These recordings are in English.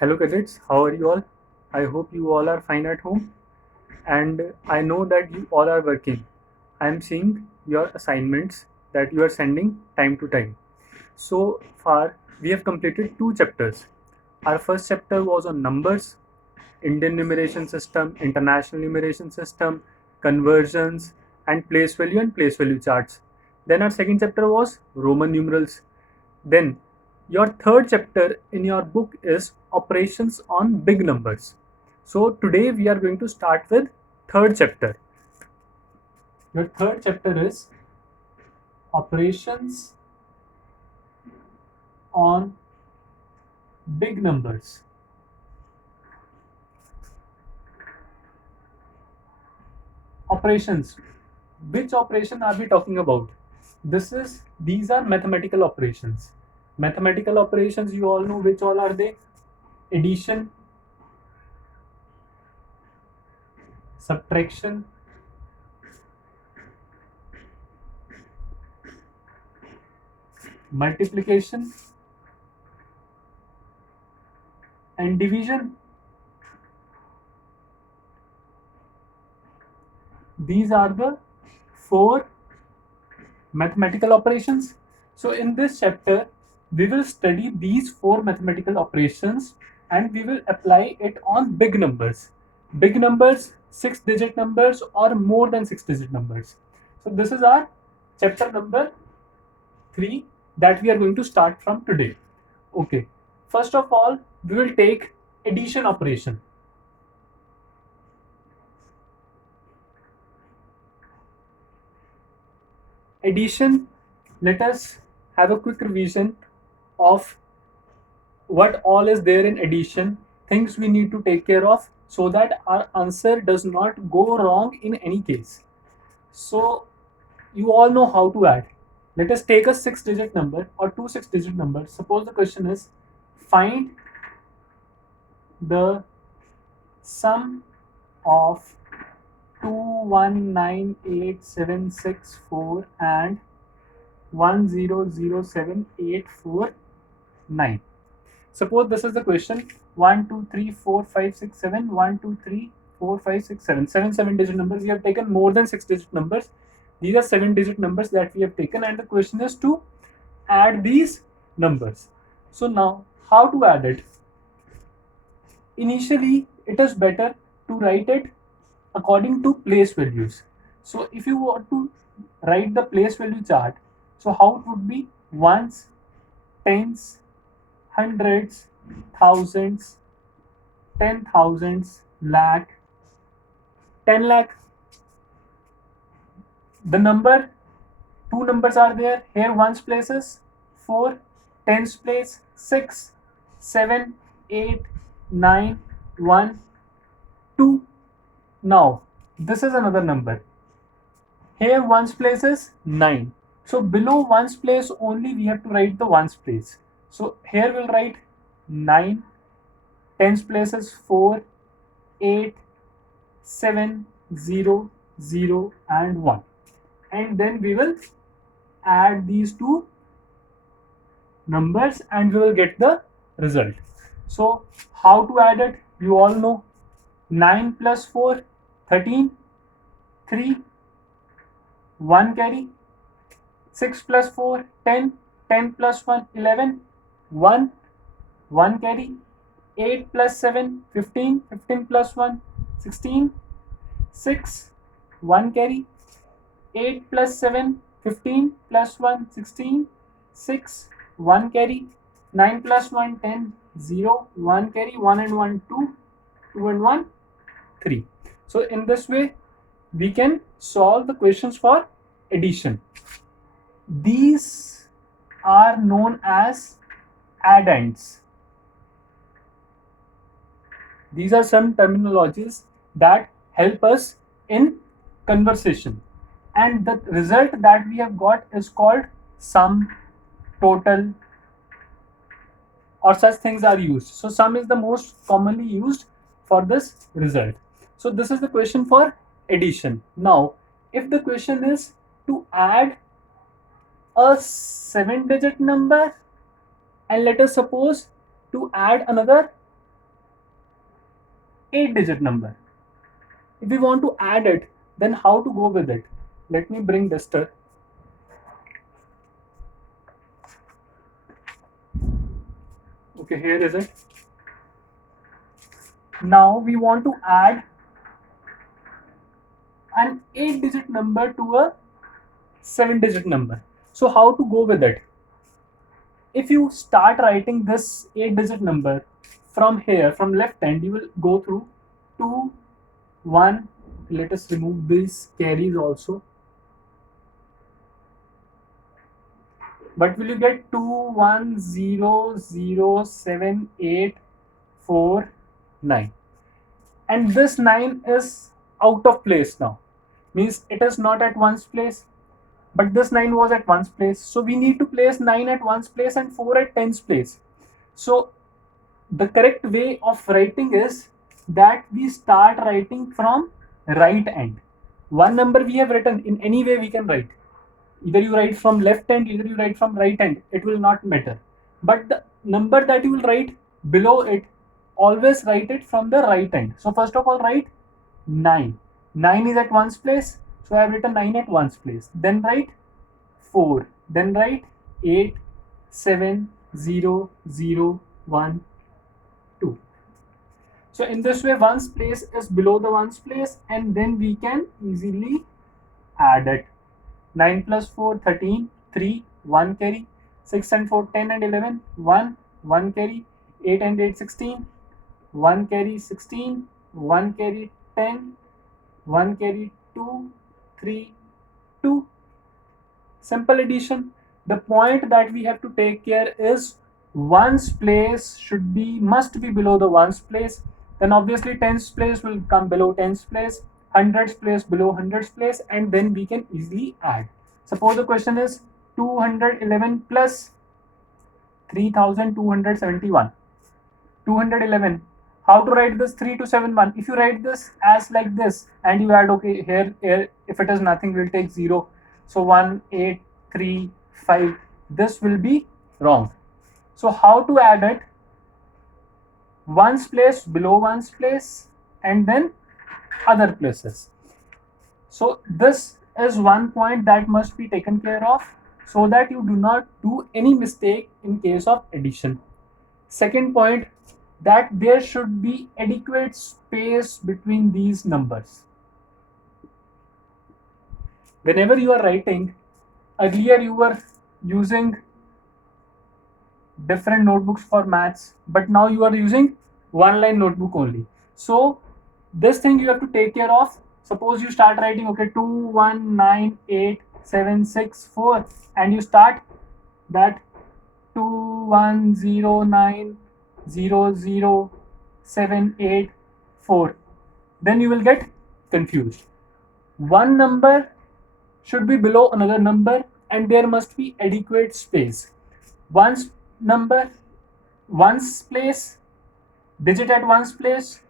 Hello cadets, how are you all? I hope you all are fine at home and I know that you all are working. I am seeing your assignments that you are sending time to time. So far, we have completed two chapters. Our first chapter was on numbers, Indian numeration system, international numeration system, conversions, and place value charts. Then our second chapter was Roman numerals. Then your third chapter in your book is operations on big numbers. So today we are going to start with third chapter. Your third chapter is operations on big numbers. Operations. Which operation are we talking about? These are mathematical operations. Mathematical operations, you all know which all are they? Addition, subtraction, multiplication, and division. These are the four mathematical operations. So in this chapter, we will study these four mathematical operations and we will apply it on big numbers. Big numbers, 6-digit numbers or more than 6-digit numbers. So this is our chapter number 3 that we are going to start from today. Okay. First of all, we will take addition operation. Addition, let us have a quick revision of what all is there in addition, things we need to take care of so that our answer does not go wrong in any case. So you all know how to add. Let us take a 6-digit number or two 6-digit numbers. Suppose the question is find the sum of 2198764 and 1007849. Suppose this is the question 1, 2, 3, 4, 5, 6, 7, 1, 2, 3, 4, 5, 6, 7. 7 digit numbers. We have taken more than 6-digit numbers. These are 7-digit numbers that we have taken, and the question is to add these numbers. So now, how to add it? Initially, it is better to write it according to place values. So if you want to write the place value chart, so how it would be ones, tens, hundreds, thousands, 10,000s, lakh, 10 lakh. The number, two numbers are there. Here ones places 4, tens place 6, 7, 8, 9, 1, 2. Now this is another number. Here ones place is 9. So below ones place only we have to write the ones place. So here we'll write 9, tens place is 4, 8, 7, 0, 0 and 1. And then we will add these two numbers and we will get the result. So how to add it? You all know 9 plus 4, 13, 3, 1 carry, 6 plus 4, 10, 10 plus 1, 11, 1, 1 carry, 8 plus 7, 15, 15 plus 1, 16, 6, 1 carry, 8 plus 7, 15 plus 1, 16, 6, 1 carry, 9 plus 1, 10, 0, 1 carry, 1 and 1, 2, 2 and 1, 3. So in this way, we can solve the questions for addition. These are known as addends. These are some terminologies that help us in conversation. And the result that we have got is called sum, total, or such things are used. So sum is the most commonly used for this result. So this is the question for addition. Now, if the question is to add a 7-digit number and let us suppose to add another 8-digit number. If we want to add it, then how to go with it? Let me bring duster. Okay, here is it. Now we want to add an 8-digit number to a 7-digit number. So how to go with it? If you start writing this 8-digit number from here, from left hand, you will go through 2, 1. Let us remove these carries also. But will you get 2, 1, 0, 0, 7, 8, 4, 9? And this 9 is out of place now. Means it is not at one's place, but this 9 was at one's place. So we need to place 9 at one's place and 4 at 10's place. So the correct way of writing is that we start writing from right end. One number we have written, in any way we can write. Either you write from left hand, either you write from right hand, it will not matter. But the number that you will write below it, always write it from the right hand. So first of all, write 9. 9 is at one's place, so I have written 9 at one's place. Then write 4. Then write 8, 7, 0, 0, 1, 2. So in this way, one's place is below the one's place, and then we can easily add it. 9 plus 4, 13, 3, 1 carry, 6 and 4, 10 and 11, 1, 1 carry, 8 and 8, 16, 1 carry, 16, 1 carry, 10, 1 carry, 2, 3, 2. Simple addition. The point that we have to take care is one's place must be below the one's place. Then obviously tens place will come below tens place, hundreds place below hundreds place, and then we can easily add. Suppose the question is 211 plus 3271. 211. How to write this 3271? If you write this as like this and you add, okay, here if it is nothing, we'll take 0. So 1, 8, 3, 5. This will be wrong. So how to add it? One's place below one's place and then other places. So this is one point that must be taken care of so that you do not do any mistake in case of addition. Second point, that there should be adequate space between these numbers. Whenever you are writing, earlier you were using different notebooks for maths, but now you are using one line notebook only. So this thing you have to take care of. Suppose you start writing, okay, 2, 1, 9, 8, 7, 6, 4, and you start that 2, 1, 0, 9, 0, 0, 7, 8, 4. Then you will get confused. One number should be below another number and there must be adequate space. One's number, one's place, digit at one's place,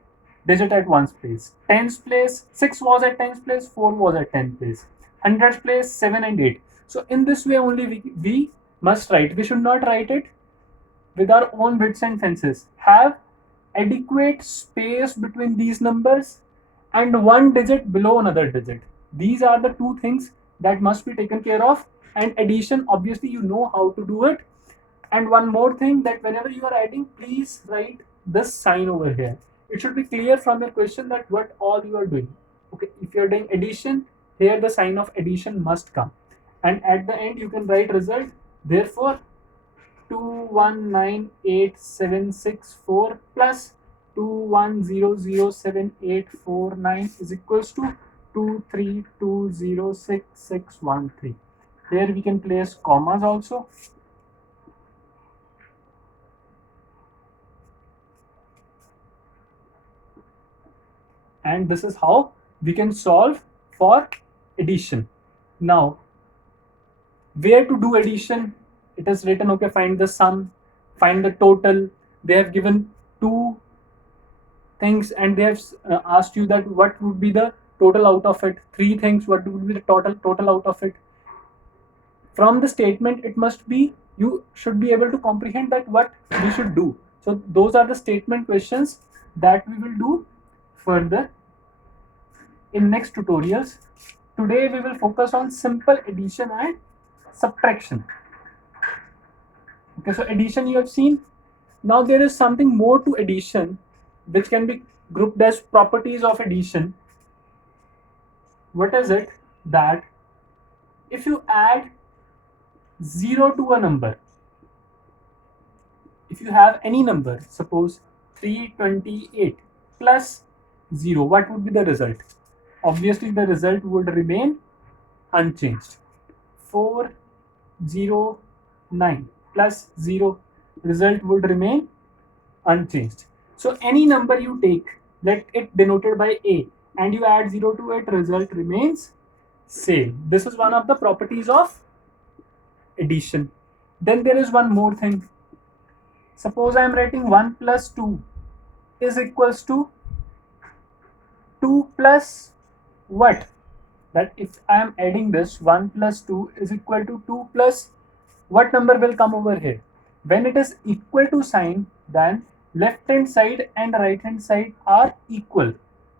digit at one's place. Tens place, 6 was at tens place, 4 was at 10th place. Hundreds place, 7 and 8. So in this way only we must write. We should not write it with our own widths and fences. Have adequate space between these numbers and one digit below another digit. These are the two things that must be taken care of. And addition, obviously you know how to do it. And one more thing, that whenever you are adding, please write this sign over here. It should be clear from your question that what all you are doing. Okay, if you are doing addition, here the sign of addition must come. And at the end you can write result. Therefore 2198764 plus 2100789 is equals to 232066613. Here we can place commas also. And this is how we can solve for addition. Now, where to do addition? It is written, okay, find the sum, find the total. They have given two things and they have asked you that what would be the total out of it. Three things, what would be the total out of it. From the statement, it must be, you should be able to comprehend that what we should do. So those are the statement questions that we will do. further in next tutorials. Today we will focus on simple addition and subtraction. Okay, so addition you have seen. Now there is something more to addition which can be grouped as properties of addition. What is it? That if you add 0 to a number, if you have any number, suppose 328 plus 0, what would be the result? Obviously the result would remain unchanged. 409 plus 0, result would remain unchanged. So any number you take, let it denoted by a, and you add 0 to it, result remains same. This is one of the properties of addition. Then there is one more thing. Suppose I am writing 1 plus 2 is equals to 2 plus what? That if I am adding this, 1 plus 2 is equal to 2 plus what number will come over here? When it is equal to sign, then left hand side and right hand side are equal.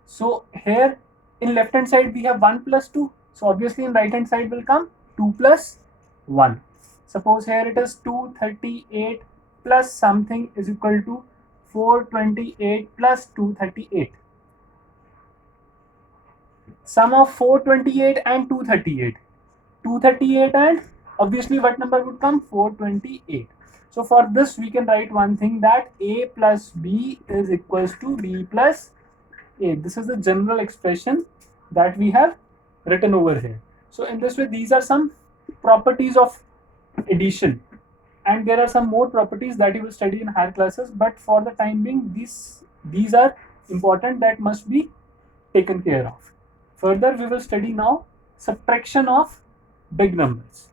So here in left hand side we have 1 plus 2. So obviously in right hand side will come 2 plus 1. Suppose here it is 238 plus something is equal to 428 plus 238. Sum of 428 and 238. 238 and obviously what number would come? 428. So for this we can write one thing, that a plus b is equals to b plus a. This is the general expression that we have written over here. So in this way, these are some properties of addition, and there are some more properties that you will study in higher classes, but for the time being these are important, that must be taken care of. Further we will study now subtraction of big numbers.